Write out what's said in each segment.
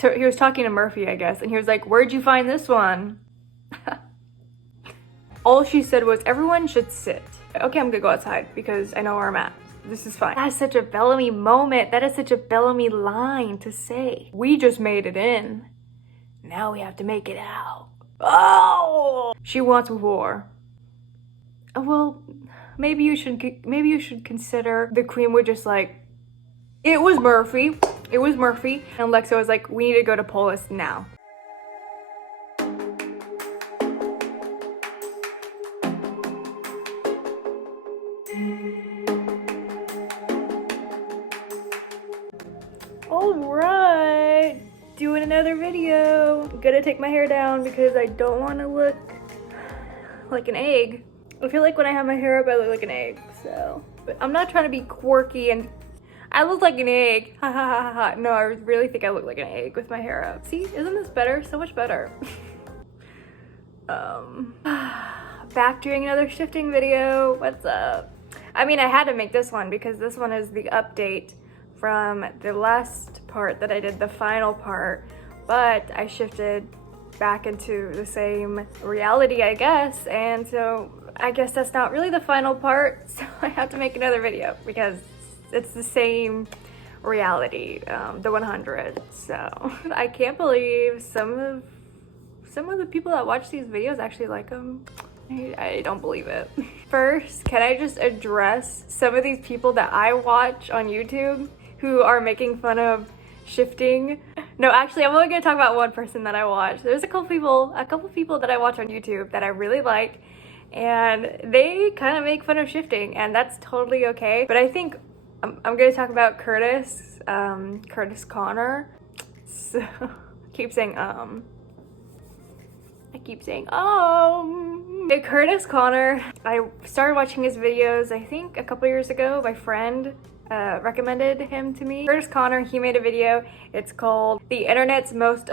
he was talking to Murphy, I guess, and he was like, "Where'd you find this one?" All she said was, "Everyone should sit." Okay, I'm gonna go outside because I know where I'm at. This is fine. That's such a Bellamy moment. That is such a Bellamy line to say. We just made it in. Now we have to make it out. Oh! She wants war. Well, maybe you should consider the queen would just like, it was Murphy. It was Murphy. And Alexa was like, we need to go to Polis now. Alright, doing another video. I'm gonna take my hair down because I don't want to look like an egg. I feel like when I have my hair up I look like an egg, so. But I'm not trying to be quirky and I look like an egg. Ha ha ha ha. No, I really think I look like an egg with my hair up. See, isn't this better? So much better. Back doing another shifting video. What's up? I mean, I had to make this one because this one is the update from the last part that I did, the final part, but I shifted back into the same reality, I guess, and so I guess that's not really the final part, so I have to make another video because it's the same reality, the 100. So I can't believe some of the people that watch these videos actually like them. I don't believe it. First, can I just address some of these people that I watch on YouTube who are making fun of shifting? No, actually, I'm only gonna talk about one person that I watch. There's a couple people that I watch on YouTube that I really like, and they kind of make fun of shifting, and that's totally okay. But I think I'm gonna talk about Curtis Connor. So I keep saying Curtis Connor. I started watching his videos, I think a couple years ago. My friend recommended him to me. Curtis Connor, he made a video. It's called The Internet's Most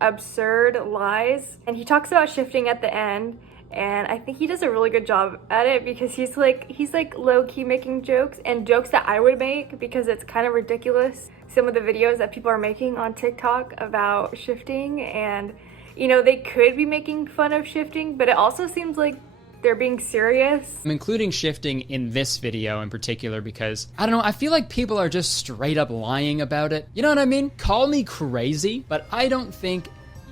Absurd Lies. And he talks about shifting at the end. And I think he does a really good job at it because he's like low-key making jokes and jokes that I would make because it's kind of ridiculous. Some of the videos that people are making on TikTok about shifting, and you know, they could be making fun of shifting, but it also seems like they're being serious. I'm including shifting in this video in particular because, I don't know, I feel like people are just straight up lying about it. You know what I mean? Call me crazy, but I don't think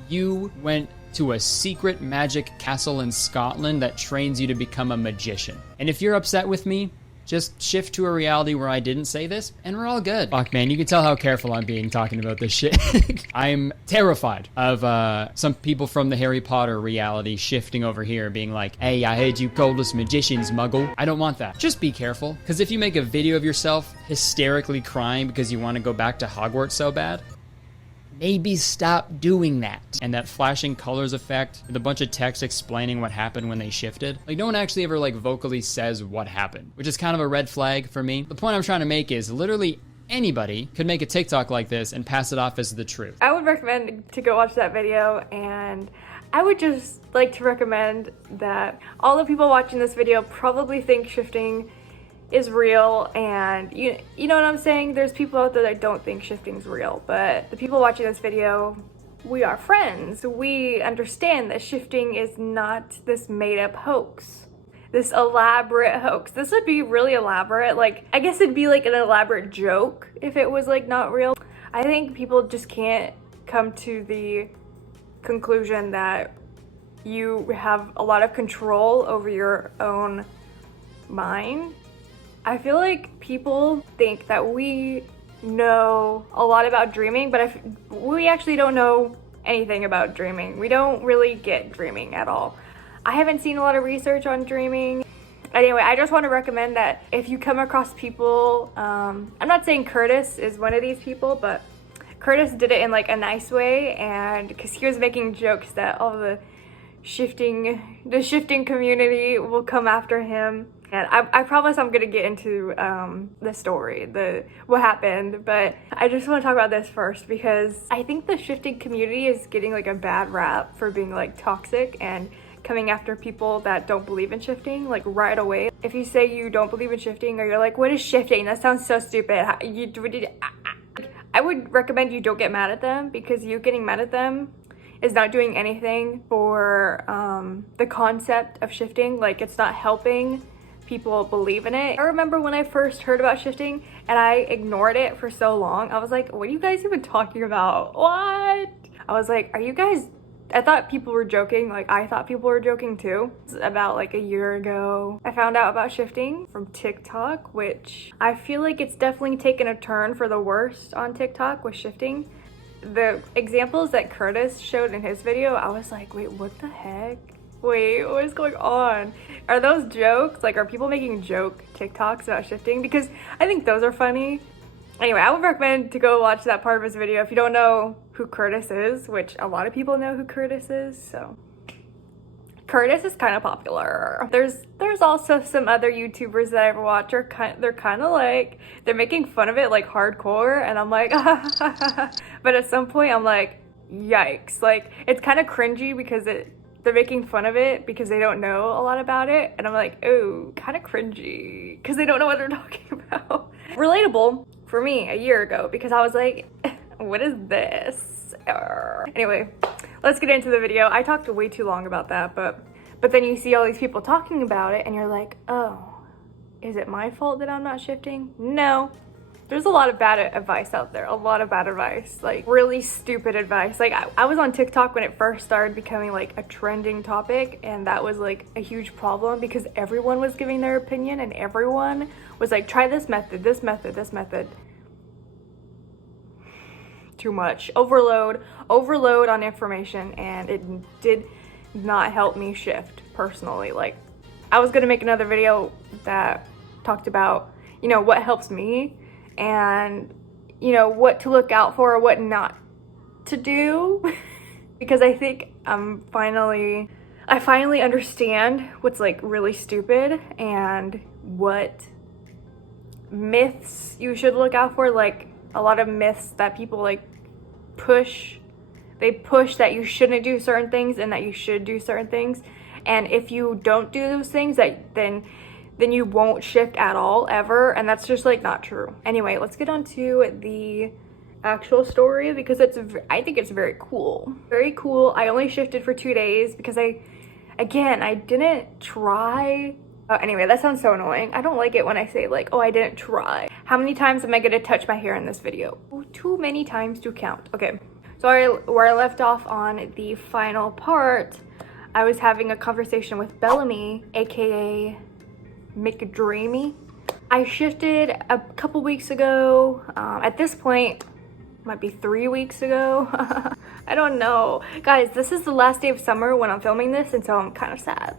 you went to a secret magic castle in Scotland that trains you to become a magician. And if you're upset with me, just shift to a reality where I didn't say this, and we're all good. Fuck, man, you can tell how careful I'm being talking about this shit. I'm terrified of some people from the Harry Potter reality shifting over here being like, hey, I heard you called us magicians, muggle. I don't want that. Just be careful, because if you make a video of yourself hysterically crying because you want to go back to Hogwarts so bad, maybe stop doing that. And that flashing colors effect with a bunch of text explaining what happened when they shifted. Like, no one actually ever like vocally says what happened, which is kind of a red flag for me. The point I'm trying to make is literally anybody could make a TikTok like this and pass it off as the truth. I would recommend to go watch that video, and I would just like to recommend that all the people watching this video probably think shifting is real, and you know what I'm saying? There's people out there that don't think shifting's real, but the people watching this video, we are friends. We understand that shifting is not this made-up hoax, this elaborate hoax. This would be really elaborate. Like, I guess it'd be like an elaborate joke if it was like not real. I think people just can't come to the conclusion that you have a lot of control over your own mind. I feel like people think that we know a lot about dreaming, but we actually don't know anything about dreaming. We don't really get dreaming at all. I haven't seen a lot of research on dreaming. Anyway, I just want to recommend that if you come across people, I'm not saying Curtis is one of these people, but Curtis did it in like a nice way, and because he was making jokes that all the shifting community will come after him. And I promise I'm gonna get into the story, what happened, but I just want to talk about this first because I think the shifting community is getting like a bad rap for being like toxic and coming after people that don't believe in shifting like right away. If you say you don't believe in shifting, or you're like, what is shifting? That sounds so stupid. I would recommend you don't get mad at them, because you getting mad at them is not doing anything for the concept of shifting. Like, it's not helping people believe in it. I remember when I first heard about shifting and I ignored it for so long. I was like, what are you guys even talking about? What? I was like, are you guys, I thought people were joking. Like, I thought people were joking too. About like a year ago, I found out about shifting from TikTok, which I feel like it's definitely taken a turn for the worst on TikTok with shifting. The examples that Curtis showed in his video, I was like, wait, what the heck? Wait, what is going on? Are those jokes? Like, are people making joke TikToks about shifting? Because I think those are funny. Anyway, I would recommend to go watch that part of his video if you don't know who Curtis is, which a lot of people know who Curtis is, so. Curtis is kind of popular. There's also some other YouTubers that I ever watch they're kind of like, they're making fun of it like hardcore, and I'm like, but at some point I'm like, yikes. Like, it's kind of cringy because they're making fun of it because they don't know a lot about it, and I'm like, oh, kind of cringy because they don't know what they're talking about. Relatable for me a year ago, because I was like, what is this? Anyway, let's get into the video. I talked way too long about that, but then you see all these people talking about it and you're like, oh, is it my fault that I'm not shifting? No. There's a lot of bad advice out there, a lot of bad advice, like really stupid advice. Like, I was on TikTok when it first started becoming like a trending topic, and that was like a huge problem because everyone was giving their opinion and everyone was like, try this method, this method, this method. Too much. Overload on information, and it did not help me shift personally. Like, I was gonna make another video that talked about, you know, what helps me, and you know, what to look out for or what not to do because I think I finally understand what's like really stupid and what myths you should look out for. Like, a lot of myths that people like push that you shouldn't do certain things and that you should do certain things, and if you don't do those things, that then you won't shift at all ever, and that's just like not true. Anyway, let's get on to the actual story because I think it's very cool. Very cool. I only shifted for 2 days because I didn't try. Anyway, that sounds so annoying. I don't like it when I say like, oh, I didn't try. How many times am I gonna touch my hair in this video? Oh, too many times to count. Okay, so where I left off on the final part, I was having a conversation with Bellamy, aka McDreamy. I shifted a couple weeks ago. At this point, might be 3 weeks ago. I don't know. Guys, this is the last day of summer when I'm filming this, and so I'm kind of sad.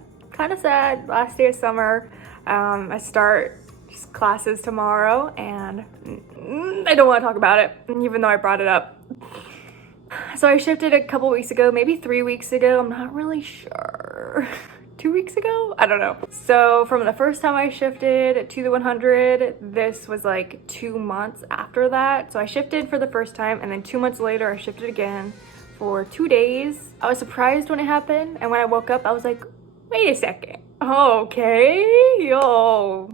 Last day of summer. I start classes tomorrow, and I don't want to talk about it, even though I brought it up. So I shifted a couple weeks ago, maybe 3 weeks ago. I'm not really sure. 2 weeks ago? I don't know. So from the first time I shifted to the 100, this was like 2 months after that. So I shifted for the first time, and then 2 months later I shifted again for 2 days. I was surprised when it happened, and when I woke up I was like, wait a second. Okay, yo.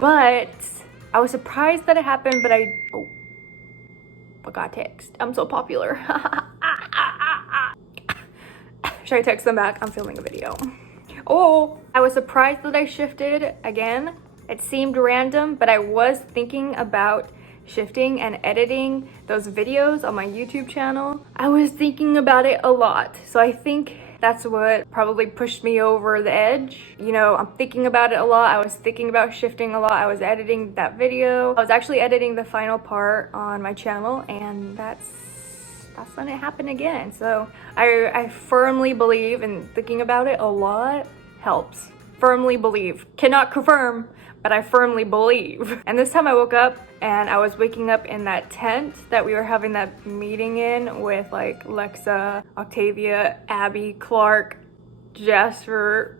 But I was surprised that it happened, but I got a text. I'm so popular. Should I text them back? I'm filming a video. Oh, I was surprised that I shifted again. It seemed random, but I was thinking about shifting and editing those videos on my YouTube channel. I was thinking about it a lot. So I think that's what probably pushed me over the edge. You know, I'm thinking about it a lot. I was thinking about shifting a lot. I was editing that video. I was actually editing the final part on my channel, and that's when it happened again. So I firmly believe, and thinking about it a lot helps. Firmly believe. Cannot confirm, but I firmly believe. And this time I woke up and I was waking up in that tent that we were having that meeting in with like Lexa, Octavia, Abby, Clark, Jasper.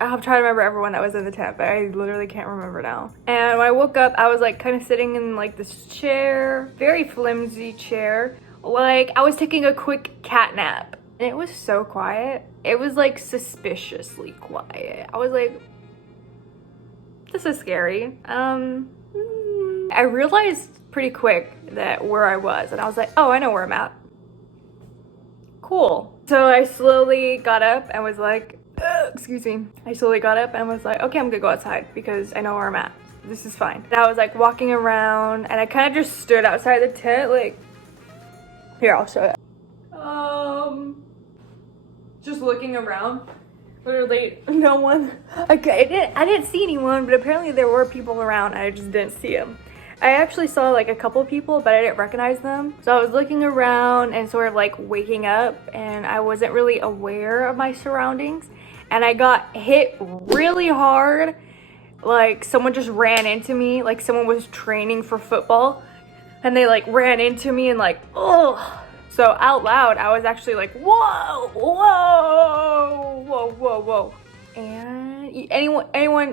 I'm trying to remember everyone that was in the tent, but I literally can't remember now. And when I woke up, I was like kind of sitting in like this chair, very flimsy chair. Like I was taking a quick cat nap, and it was so quiet. It was like suspiciously quiet. I was like, this is scary. I realized pretty quick that where I was, and I was like, oh, I know where I'm at. Cool. So I slowly got up and was like, excuse me. I slowly got up and was like, okay, I'm gonna go outside because I know where I'm at. This is fine. And I was like walking around and I kind of just stood outside the tent, like, here, I'll show you. Just looking around. Literally no one. Okay, I didn't see anyone, but apparently there were people around and I just didn't see them. I actually saw like a couple people, but I didn't recognize them. So I was looking around and sort of like waking up, and I wasn't really aware of my surroundings. And I got hit really hard. Like someone just ran into me, like someone was training for football, and they like ran into me and like, oh. So out loud, I was actually like, whoa, whoa, whoa, whoa, whoa. And anyone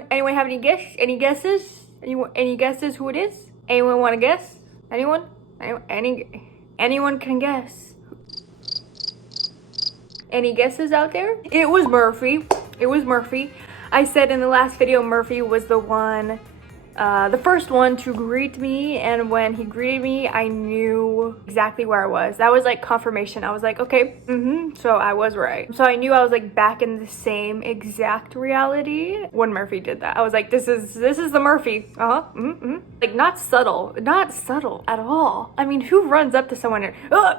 have any guesses? Any guesses who it is? Anyone want to guess? Anyone can guess. Any guesses out there? It was Murphy. It was Murphy. I said in the last video, Murphy was the one, the first one to greet me, and when he greeted me, I knew exactly where I was. That was like confirmation. I was like, okay, so I was right. So I knew I was like back in the same exact reality when Murphy did that. I was like, this is the Murphy. Like not subtle at all. I mean, who runs up to someone and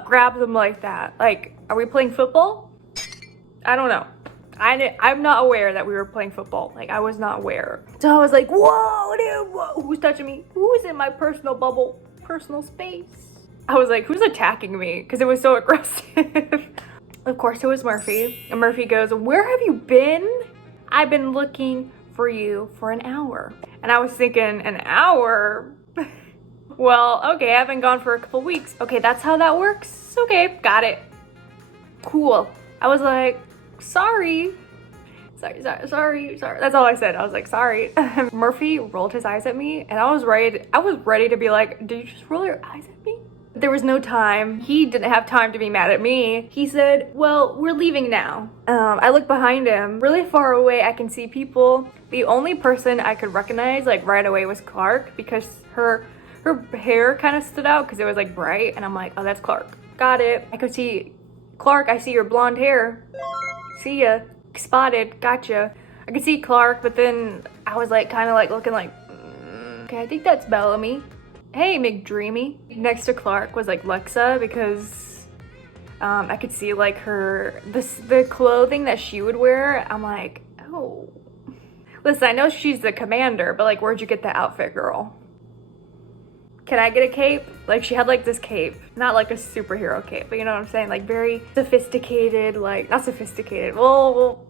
grabs them like that? Like, are we playing football? I don't know. I'm not aware that we were playing football. Like, I was not aware. So I was like, whoa, dude, whoa, who's touching me? Who's in my personal bubble, personal space? I was like, who's attacking me? Because it was so aggressive. Of course, it was Murphy. And Murphy goes, where have you been? I've been looking for you for an hour. And I was thinking, an hour? Well, okay, I've been gone for a couple weeks. Okay, that's how that works. Okay, got it. Cool. I was like, sorry. That's all I said. I was like, sorry. Murphy rolled his eyes at me, and I was ready to be like, did you just roll your eyes at me? There was no time. He didn't have time to be mad at me. He said, well, we're leaving now. I look behind him. Really far away, I can see people. The only person I could recognize like right away was Clark, because her hair kind of stood out because it was like bright, and I'm like, oh, that's Clark. Got it. I could see Clark. I see your blonde hair. See ya. Spotted. Gotcha. I could see Clark, but then I was like kind of like looking like, okay, I think that's Bellamy. Hey, McDreamy. Next to Clark was like Lexa, because I could see like the clothing that she would wear. I'm like, oh. Listen, I know she's the commander, but like, where'd you get the outfit, girl? Can I get a cape? Like, she had like this cape, not like a superhero cape, but you know what I'm saying? Like very sophisticated, like not sophisticated. Well,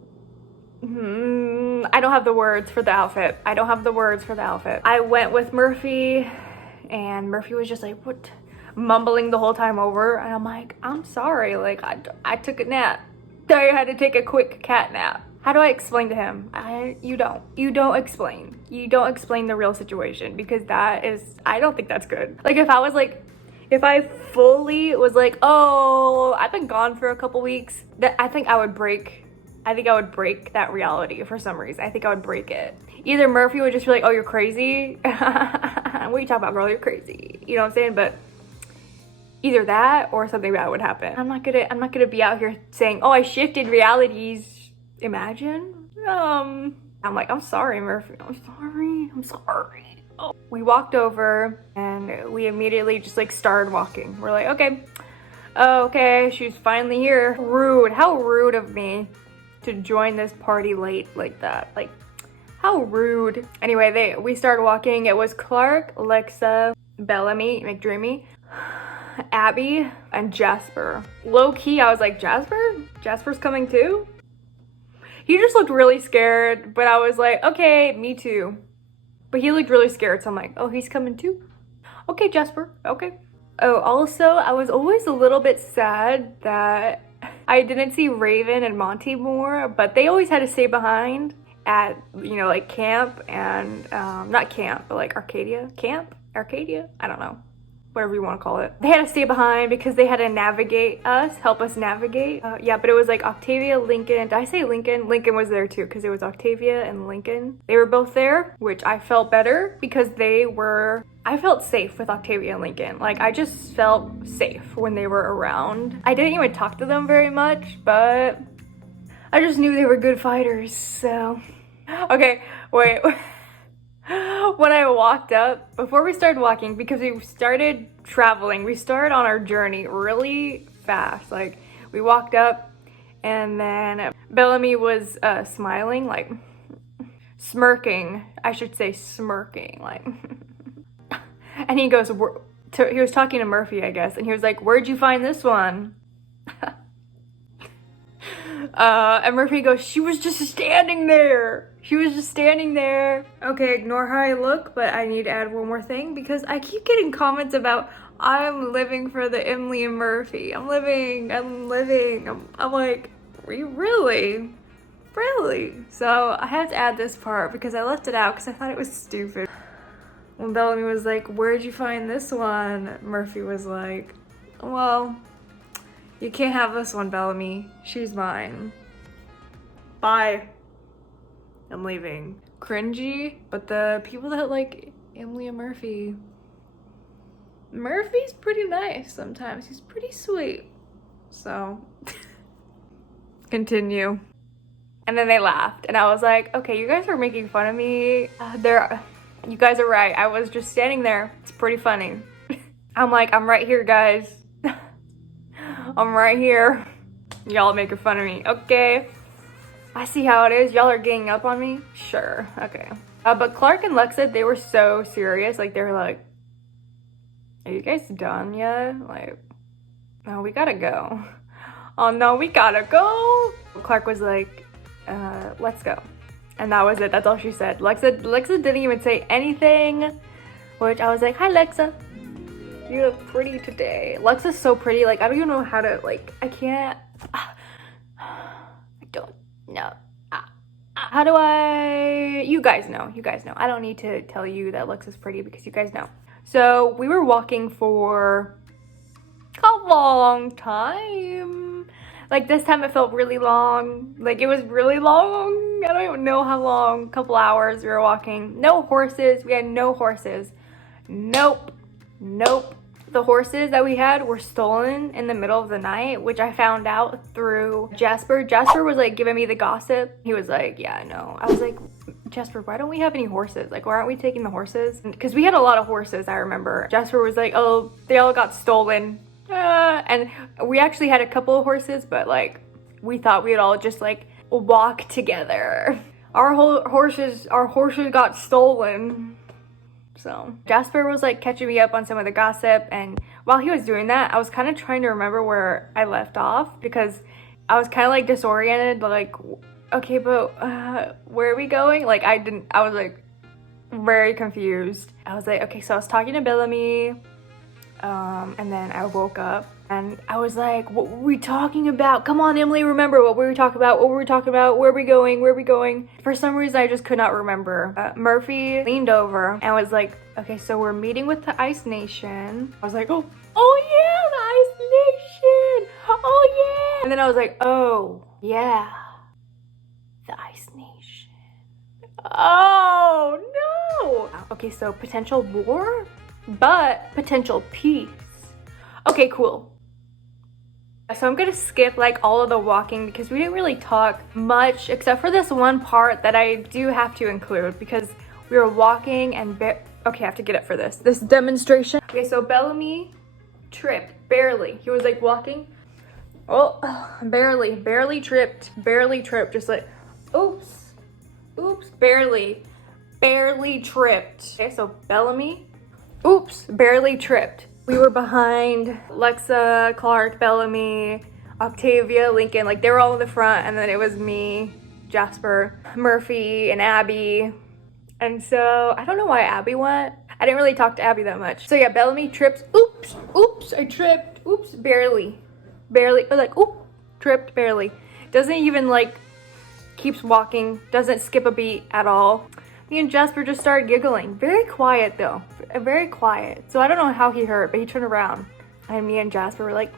I don't have the words for the outfit. I went with Murphy, and Murphy was just like, what? Mumbling the whole time over. And I'm like, I'm sorry. Like I took a nap. I had to take a quick cat nap. How do I explain to him? You don't explain. You don't explain the real situation, because I don't think that's good. Like if I fully was like, oh, I've been gone for a couple weeks, I think I would break that reality for some reason. I think I would break it. Either Murphy would just be like, oh, you're crazy. What are you talking about, girl? You're crazy. You know what I'm saying? But either that or something bad would happen. I'm not gonna be out here saying, oh, I shifted realities. Imagine. I'm like, I'm sorry, Murphy. I'm sorry. Oh. We walked over and we immediately just like started walking. We're like, okay, she's finally here. Rude. How rude of me to join this party late like that. Like, how rude. Anyway, we started walking. It was Clark, Lexa, Bellamy, McDreamy, Abby, and Jasper. Low key, I was like, Jasper's coming too? He just looked really scared, but I was like, okay, me too. But he looked really scared, so I'm like, oh, he's coming too? Okay, Jasper, okay. Oh, also, I was always a little bit sad that I didn't see Raven and Monty more, but they always had to stay behind at, you know, like camp and, not camp, but like Arcadia? Camp? Arcadia? I don't know. whatever you want to call it. They had to stay behind because they had to navigate us, help us navigate. Yeah, but it was like Octavia, Lincoln. Did I say Lincoln? Lincoln was there too because it was Octavia and Lincoln. They were both there, which I felt better because I felt safe with Octavia and Lincoln. Like, I just felt safe when they were around. I didn't even talk to them very much, but I just knew they were good fighters, so. Okay, wait. When I walked up, before we started walking, because we started traveling, we started on our journey really fast. Like, we walked up, and then Bellamy was smiling, like, smirking. I should say smirking, like. And he goes, he was talking to Murphy, I guess, and he was like, "Where'd you find this one?" And Murphy goes, "She was just standing there. She was just standing there." Okay, ignore how I look, but I need to add one more thing because I keep getting comments about I'm living for the Emily and Murphy. I'm living. I'm like, really? Really? So I had to add this part because I left it out because I thought it was stupid. When Bellamy was like, "Where'd you find this one?" Murphy was like, "Well, you can't have this one, Bellamy. She's mine. Bye. I'm leaving." Cringy, but the people that like Emily and Murphy's pretty nice sometimes. He's pretty sweet. So, continue. And then they laughed, and I was like, okay, you guys are making fun of me. You guys are right. I was just standing there. It's pretty funny. I'm like, I'm right here, guys. I'm right here. Y'all making fun of me. Okay. I see how it is. Y'all are ganging up on me? Sure. Okay. But Clark and Lexa, they were so serious. Like, they were like, "Are you guys done yet?" Like, "No, we gotta go." "Oh, no, we gotta go." Clark was like, "Let's go." And that was it. That's all she said. Lexa didn't even say anything, which I was like, "Hi, Lexa. You look pretty today." Lexa's so pretty. Like, I don't even know how to, like, I can't. I don't know. How do I? You guys know. You guys know. I don't need to tell you that Lexa's pretty because you guys know. So we were walking for a long time. Like, this time it felt really long. Like, it was really long. I don't even know how long. A couple hours we were walking. No horses. We had no horses. Nope. The horses that we had were stolen in the middle of the night, which I found out through Jasper. Jasper was like giving me the gossip. He was like, "Yeah, I know." I was like, "Jasper, why don't we have any horses? Like, why aren't we taking the horses?" Because we had a lot of horses, I remember. Jasper was like, "Oh, they all got stolen." And we actually had a couple of horses, but like, we thought we'd all just like walk together. Our horses got stolen. So Jasper was like catching me up on some of the gossip, and while he was doing that, I was kind of trying to remember where I left off because I was kind of like disoriented, like, okay, but where are we going? Like, I was like very confused. I was like, okay, so I was talking to Bellamy, and then I woke up and I was like, what were we talking about? Come on, Emily, remember what we were talking about. What were we talking about? Where are we going? Where are we going? For some reason, I just could not remember. Murphy leaned over and was like, okay, so we're meeting with the Ice Nation. I was like, oh yeah, the Ice Nation. Oh yeah. And then I was like, oh yeah, the Ice Nation. Oh no. Okay, so potential war, but potential peace. Okay, cool. So I'm gonna skip like all of the walking because we didn't really talk much except for this one part that I do have to include because we were walking and okay, I have to get up for this demonstration. Okay, so Bellamy tripped, barely. He was like walking, barely tripped, just like, oops, barely tripped. Okay, so Bellamy, oops, barely tripped. We were behind Lexa, Clark, Bellamy, Octavia, Lincoln. Like, they were all in the front, and then it was me, Jasper, Murphy, and Abby. And so I don't know why Abby went. I didn't really talk to Abby that much. So yeah, Bellamy trips. Oops, I tripped. Oops, barely. Like, oop, tripped, barely. Doesn't even like, keeps walking, doesn't skip a beat at all. Me and Jasper just started giggling. Very quiet though, very quiet. So I don't know how he heard, but he turned around and me and Jasper were like,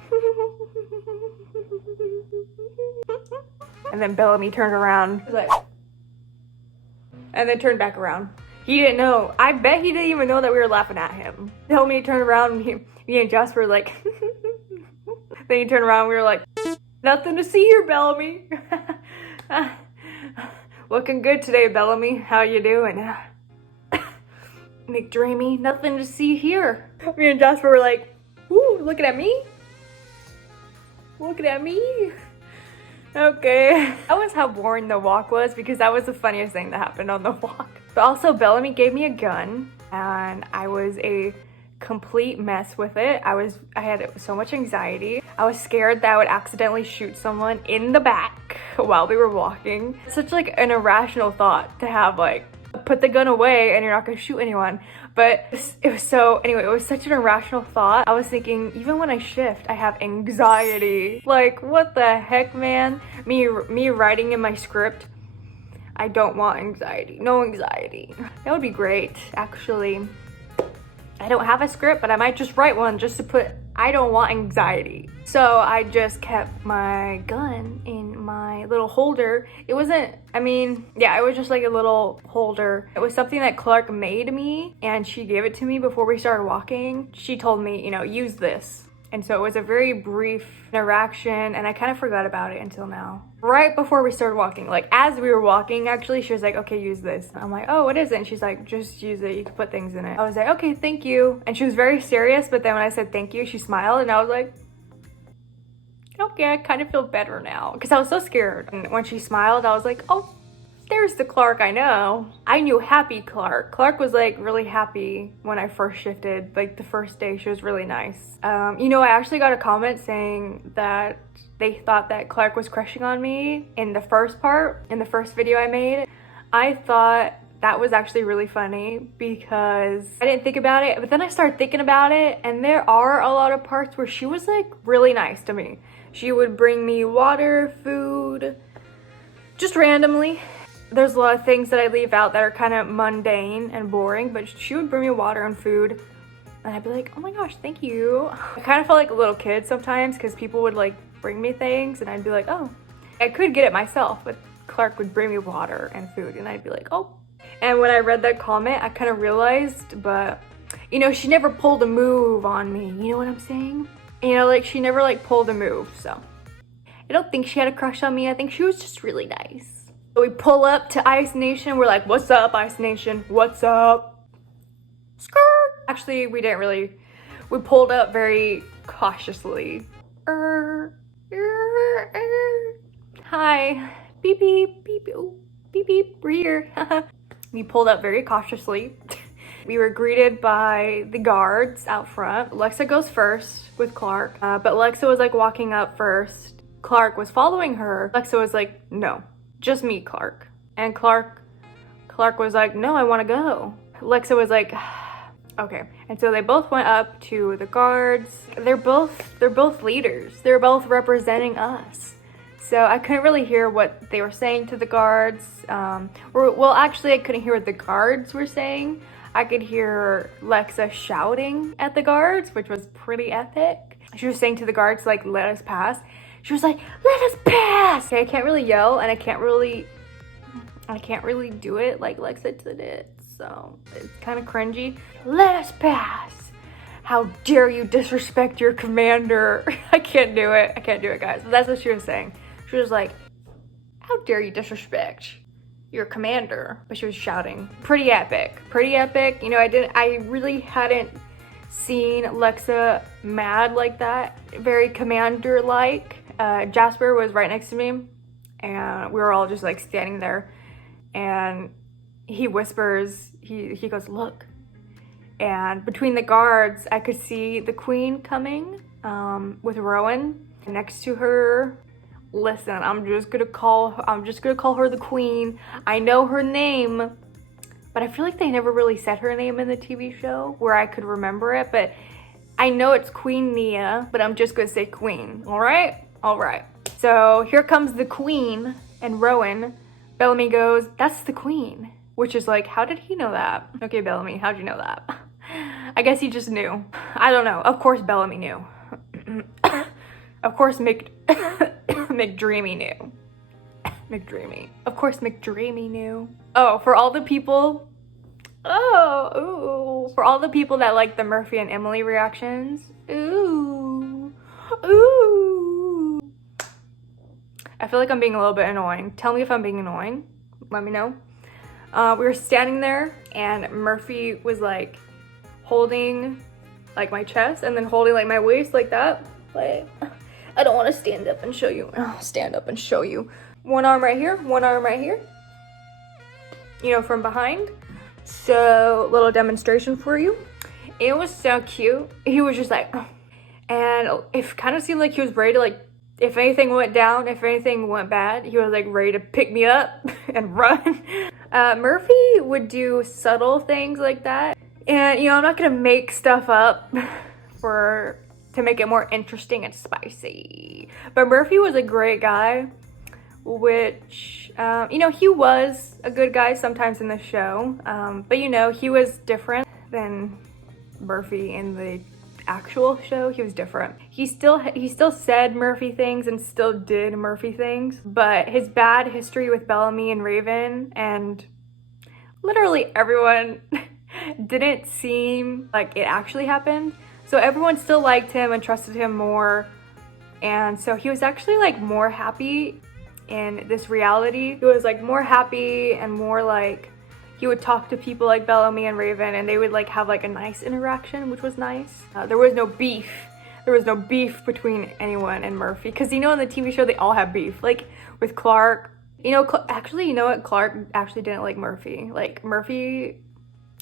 and then Bellamy turned around, like, and then turned back around. He didn't know. I bet he didn't even know that we were laughing at him. Bellamy turned around and me and Jasper were like, then he turned around and we were like, nothing to see here, Bellamy. Looking good today, Bellamy. How you doing? McDreamy, nothing to see here. Me and Jasper were like, ooh, looking at me? Looking at me? Okay. That was how boring the walk was because that was the funniest thing that happened on the walk. But also Bellamy gave me a gun and I was a complete mess with it. I had so much anxiety. I was scared that I would accidentally shoot someone in the back while we were walking. Such like an irrational thought to have, like, put the gun away and you're not gonna shoot anyone. But it was such an irrational thought. I was thinking, even when I shift, I have anxiety. Like, what the heck, man? Me writing in my script, I don't want anxiety. No anxiety. That would be great, actually. I don't have a script, but I might just write one just to put, I don't want anxiety. So I just kept my gun in my little holder. It wasn't, it was just like a little holder. It was something that Clark made me and she gave it to me before we started walking. She told me, use this. And so it was a very brief interaction and I kind of forgot about it until now. Right before we started walking, like as we were walking, actually, she was like, okay, use this. And I'm like, oh, what is it? And she's like, just use it. You can put things in it. I was like, okay, thank you. And she was very serious. But then when I said thank you, she smiled and I was like, okay, I kind of feel better now. Because I was so scared. And when she smiled, I was like, oh, there's the Clark I know. I knew happy Clark. Clark was like really happy when I first shifted. Like the first day, she was really nice. I actually got a comment saying that they thought that Clark was crushing on me in the first video I made. I thought that was actually really funny because I didn't think about it, but then I started thinking about it and there are a lot of parts where she was like really nice to me. She would bring me water, food, just randomly. There's a lot of things that I leave out that are kind of mundane and boring, but she would bring me water and food and I'd be like, oh my gosh, thank you. I kind of felt like a little kid sometimes because people would like bring me things and I'd be like, oh, I could get it myself, but Clark would bring me water and food and I'd be like, oh. And when I read that comment, I kind of realized, but she never pulled a move on me. You know what I'm saying? Like she never like pulled a move. So I don't think she had a crush on me. I think she was just really nice. So we pull up to Ice Nation. We're like, what's up, Ice Nation? What's up? Skirt. Actually, we didn't really. We pulled up very cautiously. Hi. Beep, beep, beep, ooh, beep, beep, we're here. We pulled up very cautiously. We were greeted by the guards out front. Lexa goes first with Clark, but Lexa was like walking up first. Clark was following her. Lexa was like, no, just me, Clark. And Clark was like, no, I want to go. Lexa was like, okay. And so they both went up to the guards. They're both leaders. They're both representing us. So I couldn't really hear what they were saying to the guards. Well, actually, I couldn't hear what the guards were saying. I could hear Lexa shouting at the guards, which was pretty epic. She was saying to the guards, like, let us pass. She was like, let us pass! Okay, I can't really yell, and I can't really do it like Lexa did it. So it's kind of cringy. Let us pass! How dare you disrespect your commander? I can't do it, guys. But that's what she was saying. She was like, how dare you disrespect your commander? But she was shouting. Pretty epic. I really hadn't seen Lexa mad like that. Very commander-like. Jasper was right next to me and we were all just like standing there and he whispers, he goes, look. And between the guards, I could see the queen coming with Rowan next to her. Listen, I'm just gonna call her the queen. I know her name, but I feel like they never really said her name in the TV show where I could remember it, but I know it's Queen Nia, but I'm just gonna say queen, all right? All right. So here comes the queen and Rowan. Bellamy goes, that's the queen. which is like, how did he know that? Okay, Bellamy, how'd you know that? I guess he just knew. I don't know. Of course Bellamy knew. Of course McDreamy knew. McDreamy. Of course McDreamy knew. Oh, for all the people... Oh, ooh. For all the people that like the Murphy and Emily reactions. Ooh. Ooh. I feel like I'm being a little bit annoying. Tell me if I'm being annoying. Let me know. We were standing there and Murphy was like holding like my chest and then holding like my waist like that. Like, I don't want to stand up and show you. Oh, stand up and show you. One arm right here, one arm right here. You know, from behind. So, little demonstration for you. It was so cute. He was just like, and it kind of seemed like he was ready to like, if anything went down, if anything went bad, he was like ready to pick me up and run. Murphy would do subtle things like that. And you know, I'm not gonna make stuff up to make it more interesting and spicy. But Murphy was a great guy, which, you know, he was a good guy sometimes in the show. But you know, he was different than Murphy in the actual show. He was different. He still said Murphy things and still did Murphy things, but his bad history with Bellamy and Raven and literally everyone didn't seem like it actually happened. So everyone still liked him and trusted him more. And so he was actually like more happy in this reality. He was like more happy and more like, he would talk to people like Bellamy and Raven and they would like have like a nice interaction, which was nice. There was no beef. There was no beef between anyone and Murphy. Because you know, in the TV show, they all have beef. Like with Clark, you know, actually, you know what? Clark actually didn't like Murphy. Like Murphy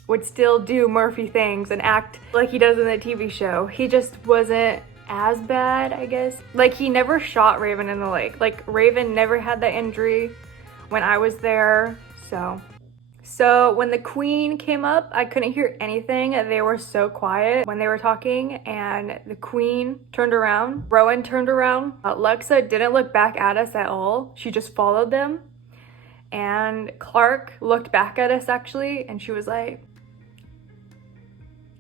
would still do Murphy things and act like he does in the TV show. He just wasn't as bad, I guess. Like he never shot Raven in the leg. Like Raven never had that injury when I was there, So when the queen came up, I couldn't hear anything. They were so quiet when they were talking, and the queen turned around. Rowan turned around. Lexa didn't look back at us at all. She just followed them. And Clark looked back at us actually, and she was like,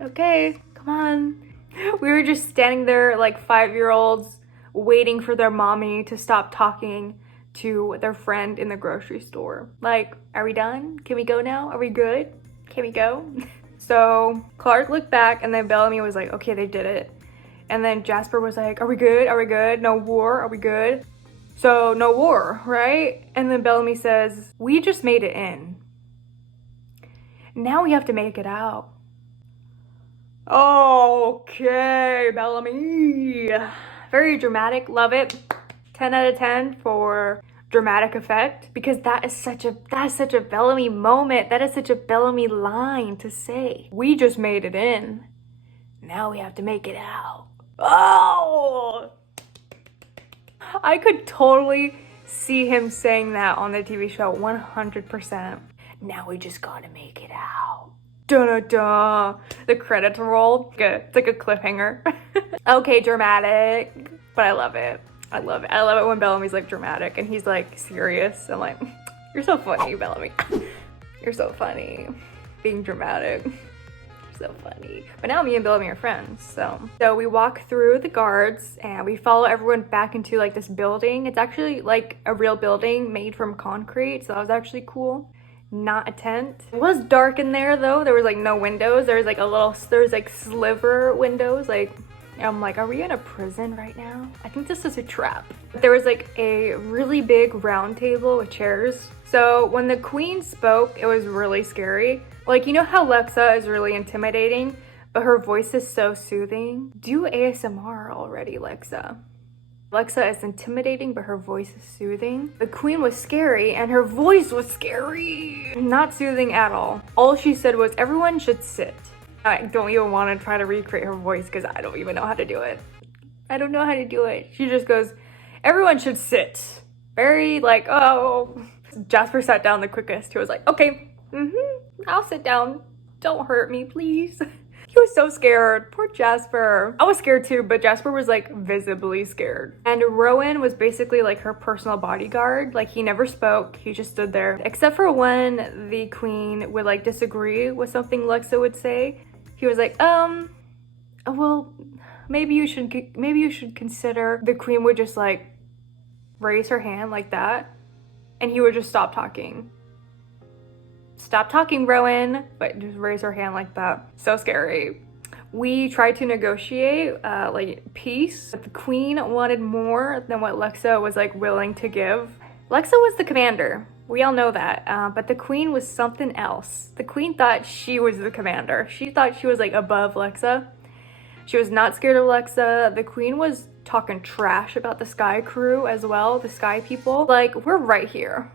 okay, come on. We were just standing there like 5-year-olds waiting for their mommy to stop talking to their friend in the grocery store. Like, are we done? Can we go now? Are we good? Can we go? So Clark looked back and then Bellamy was like, okay, they did it. And then Jasper was like, are we good? Are we good? No war? Are we good? So no war, right? And then Bellamy says, we just made it in. Now we have to make it out. Okay, Bellamy. Very dramatic, love it. 10 out of 10 for dramatic effect, because that is such a Bellamy moment. That is such a Bellamy line to say. We just made it in. Now we have to make it out. Oh! I could totally see him saying that on the TV show 100%. Now we just gotta make it out. Da-da-da. The credits roll. Good. It's like a cliffhanger. Okay, dramatic. But I love it. I love it. I love it when Bellamy's like dramatic and he's like serious. I'm like, you're so funny, Bellamy. You're so funny. Being dramatic. You're so funny. But now me and Bellamy are friends, so we walk through the guards and we follow everyone back into like this building. It's actually like a real building made from concrete, so that was actually cool. Not a tent. It was dark in there though. There was like no windows. There was like sliver windows. Like, I'm like, are we in a prison right now? I think this is a trap. There was like a really big round table with chairs. So when the queen spoke, it was really scary. Like, you know how Lexa is really intimidating, but her voice is so soothing? Do ASMR already, Lexa. Lexa is intimidating, but her voice is soothing. The queen was scary and her voice was scary. Not soothing at all. All she said was, everyone should sit. I don't even want to try to recreate her voice because I don't even know how to do it. I don't know how to do it. She just goes, everyone should sit. Very like, oh. Jasper sat down the quickest. He was like, okay, I'll sit down. Don't hurt me, please. He was so scared. Poor Jasper. I was scared too, but Jasper was like visibly scared. And Rowan was basically like her personal bodyguard. Like he never spoke. He just stood there. Except for when the queen would like disagree with something Lexa would say. He was like, well, maybe you should consider. The queen would just like raise her hand like that. And he would just stop talking. Stop talking, Rowan, but just raise her hand like that. So scary. We tried to negotiate like peace, but the queen wanted more than what Lexa was like willing to give. Lexa was the commander. We all know that, but the queen was something else. The queen thought she was the commander. She thought she was like above Lexa. She was not scared of Lexa. The queen was talking trash about the Sky crew as well, the Sky people. Like, we're right here.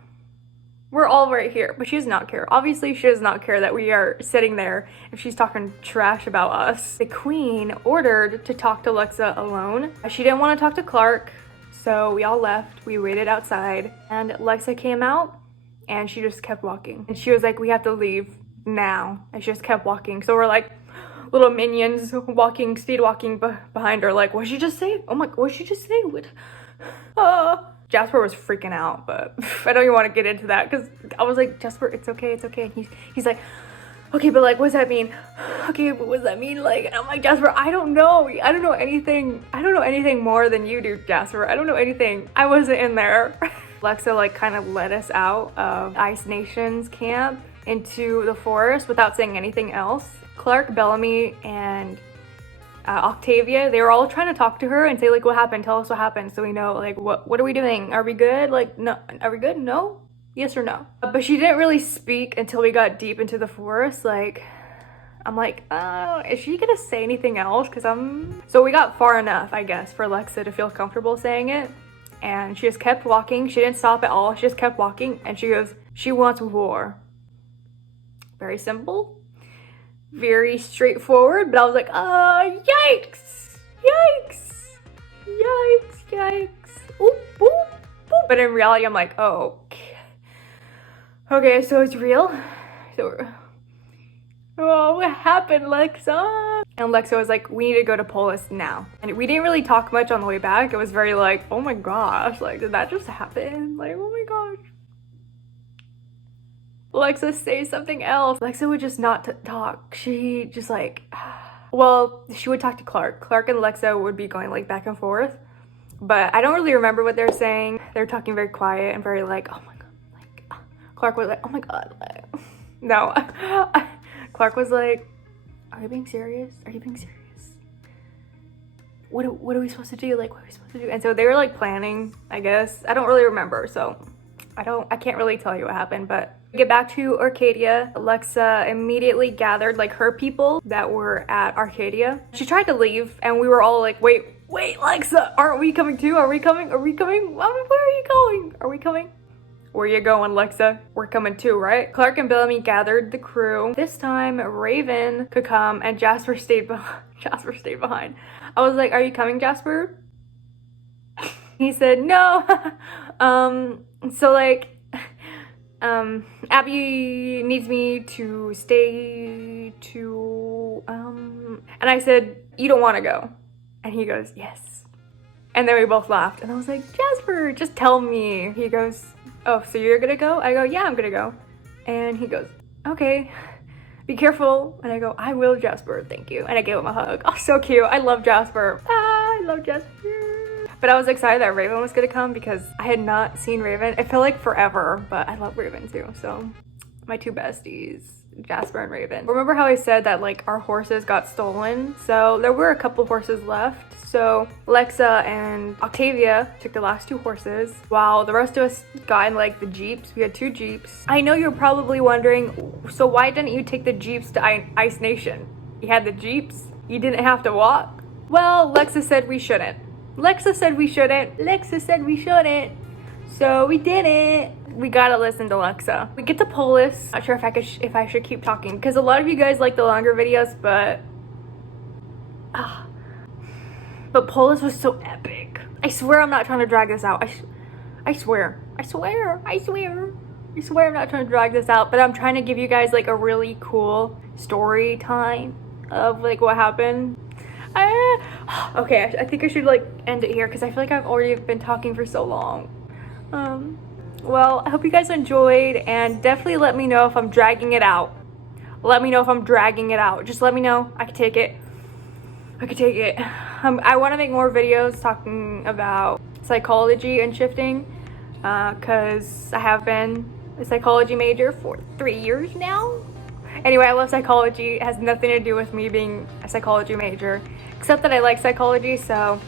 We're all right here, but she does not care. Obviously, she does not care that we are sitting there if she's talking trash about us. The queen ordered to talk to Lexa alone. She didn't want to talk to Clark, so we all left. We waited outside, and Lexa came out, and she just kept walking. And she was like, we have to leave now. And she just kept walking. So we're like little minions walking, speed walking behind her. Like, what did she just say? Oh my, what did she just say? What? Jasper was freaking out, but I don't even want to get into that because I was like, Jasper, it's okay, it's okay. And he's like, okay, but like, what does that mean? Okay, but what does that mean? Like, and I'm like, Jasper, I don't know anything. I don't know anything more than you do, Jasper. I don't know anything. I wasn't in there. Lexa like kind of led us out of Ice Nation's camp into the forest without saying anything else. Clark, Bellamy, and Octavia, they were all trying to talk to her and say like, what happened? Tell us what happened so we know like what are we doing? Are we good? Like, no, are we good? No? Yes or no? But she didn't really speak until we got deep into the forest. Like, I'm like, is she gonna say anything else? So we got far enough, I guess, for Lexa to feel comfortable saying it. And she just kept walking. She didn't stop at all. She just kept walking. And she goes, she wants war. Very simple. Very straightforward, but I was like, yikes, yikes, yikes, yikes, oop, oop, oop. But in reality, I'm like, oh, okay, so it's real. So, oh, what happened, Lexa? And Lexa was like, we need to go to Polis now. And we didn't really talk much on the way back. It was very like, oh my gosh, like, did that just happen? Like, oh my gosh. Lexa, say something else. Lexa would just not talk. She just like, well, she would talk to Clark. Clark and Lexa would be going like back and forth, but I don't really remember what they're saying. They're talking very quiet and very like, oh my god, like, Clark was like, oh my god, like, no. Clark was like, are you being serious? Are you being serious? What are we supposed to do? Like, what are we supposed to do? And so they were like planning, I guess. I don't really remember, so I can't really tell you what happened, but we get back to Arcadia. Lexa immediately gathered like her people that were at Arcadia. She tried to leave and we were all like, wait, Lexa, aren't we coming too? Are we coming? Where are you going? Are we coming? Where you going, Lexa? We're coming too, right? Clark and Bellamy gathered the crew. This time Raven could come and Jasper stayed behind. I was like, are you coming, Jasper? He said, no. So like, Abby needs me to stay to, and I said, you don't want to go. And he goes, yes. And then we both laughed. And I was like, Jasper, just tell me. He goes, oh, so you're gonna go? I go, yeah, I'm gonna go. And he goes, okay, be careful. And I go, I will, Jasper, thank you. And I gave him a hug. Oh, so cute. I love Jasper. I love Jasper. But I was excited that Raven was gonna come because I had not seen Raven. It felt like forever, but I love Raven too. So my two besties, Jasper and Raven. Remember how I said that like our horses got stolen? So there were a couple horses left. So Lexa and Octavia took the last two horses while the rest of us got in like the Jeeps. We had two Jeeps. I know you're probably wondering, so why didn't you take the Jeeps to Ice Nation? You had the Jeeps, you didn't have to walk? Well, Lexa said we shouldn't. So we didn't. We gotta listen to Lexa. We get to Polis. Not sure if I should keep talking because a lot of you guys like the longer videos, but Polis was so epic. I swear I'm not trying to drag this out. I swear I'm not trying to drag this out, but I'm trying to give you guys like a really cool story time of like what happened. Okay, I think I should like end it here because I feel like I've already been talking for so long. Well, I hope you guys enjoyed, and definitely let me know if I'm dragging it out. Let me know if I'm dragging it out. Just let me know. I can take it. I can take it. I want to make more videos talking about psychology and shifting because I have been a psychology major for 3 years now. Anyway, I love psychology. It has nothing to do with me being a psychology major, except that I like psychology, so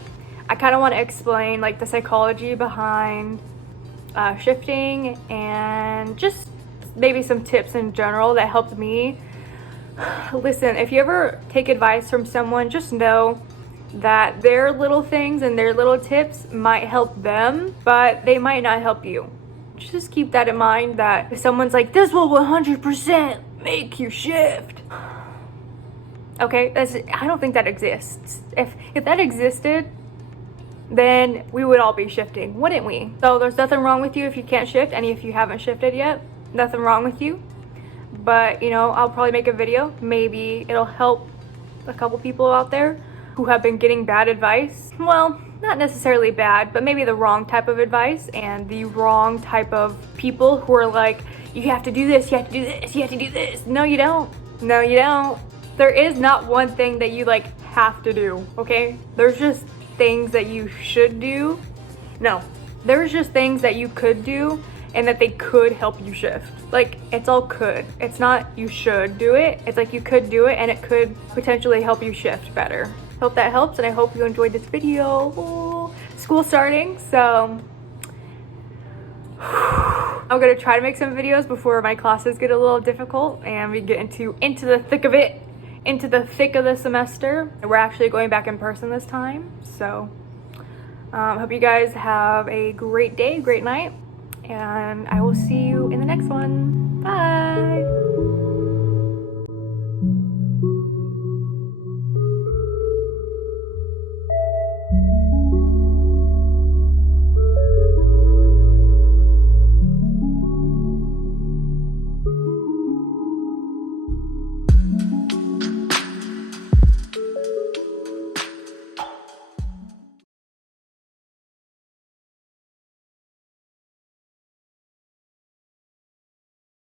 I kind of want to explain like the psychology behind shifting and just maybe some tips in general that helped me. Listen, if you ever take advice from someone, just know that their little things and their little tips might help them, but they might not help you. Just keep that in mind, that if someone's like, this will 100% make you shift. Okay, I don't think that exists. If that existed, then we would all be shifting, wouldn't we? So there's nothing wrong with you if you can't shift, and if you haven't shifted yet, nothing wrong with you. But, you know, I'll probably make a video. Maybe it'll help a couple people out there who have been getting bad advice. Well, not necessarily bad, but maybe the wrong type of advice and the wrong type of people who are like, you have to do this, you have to do this, you have to do this. No, you don't. No, you don't. There is not one thing that you like have to do, okay? There's just things that you should do. No, there's just things that you could do and that they could help you shift. Like, it's all could. It's not you should do it. It's like you could do it and it could potentially help you shift better. Hope that helps, and I hope you enjoyed this video. Ooh, school's starting, so I'm gonna try to make some videos before my classes get a little difficult and we get into the thick of it, into the thick of the semester. We're actually going back in person this time, so hope you guys have a great day, great night, and I will see you in the next one. Bye.